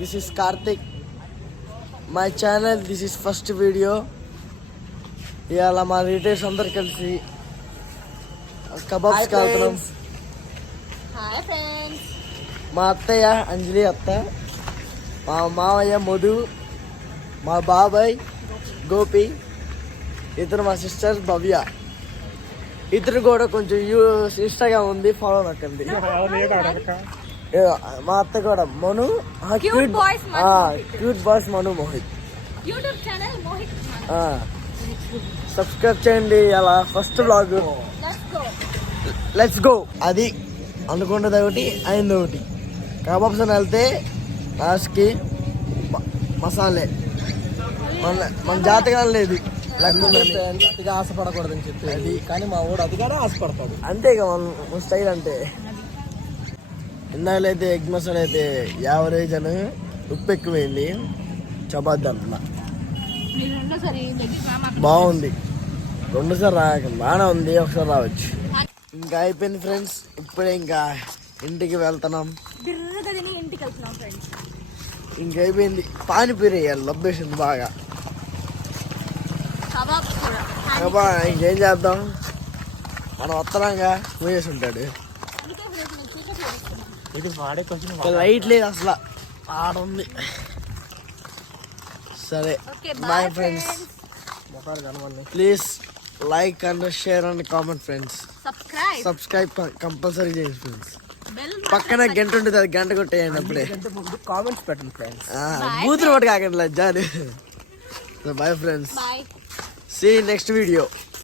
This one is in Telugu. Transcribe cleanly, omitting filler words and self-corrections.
This is Karthik. My channel, this is first video. ఇవాళ మా రిలేటివ్స్ అందరు కలిసి కబాబ్స్ కాల్తున్నాం. మా అత్తయ్య అంజలి అత్త, మా మావయ్య మధు, మా బాబాయ్ గోపి, ఇతను మా సిస్టర్ భవ్య. ఇతను కూడా కొంచెం ఇన్స్టాగ్రామ్ ఉంది, ఫాలో నక్కండి. మా అత్త కూడా మను, క్యూట్ బాయ్స్ మను మోహిత్. సబ్స్క్రైబ్ చేయండి. అలా ఫస్ట్ వ్లాగ్ లెట్స్ గో. అది అనుకున్నది ఒకటి, అయింది ఒకటి. కబాబ్స్ అని వెళ్తే లాస్ట్కి మసాలే. మన జాతకం లేదు, అతిగా ఆశపడకూడదని చెప్పి అది. కానీ మా వాడు అతిగానే ఆశపడతాడు. అంతే ఇక మన స్టైల్ అంటే. ఇందాకలైతే ఎగ్ మసాలా అయితే యావరేజ్ అని, ఉప్పు ఎక్కువైంది. చపాతి అంటున్నా బాగుంది. రెండుసార్లు రాక బాగానే ఉంది, ఒకసారి రావచ్చు. ఇంకా అయిపోయింది ఫ్రెండ్స్. ఇప్పుడే ఇంకా ఇంటికి వెళ్తున్నాం. ఇంకా అయిపోయింది. పానీపూరి వేయాలి, లొబ్బేసింది బాగా. ఇంకేం చేద్దాం, మనం వస్తున్నాగా పోయేసి ఉంటాడు. లైట్ లేదు అసలు, ఆడ ఉంది. సరే bye friends. Please like and share and comment friends. Subscribe compulsory చేయండి ఫ్రెండ్స్. పక్కన గంట ఉంటుంది, అది గంట కొట్టేయండి. అప్పుడే కామెంట్స్ పెట్టండి ఫ్రెండ్స్. బూతులు ఒకటి కాకండి లజ్జాని. Bye friends. See you next video.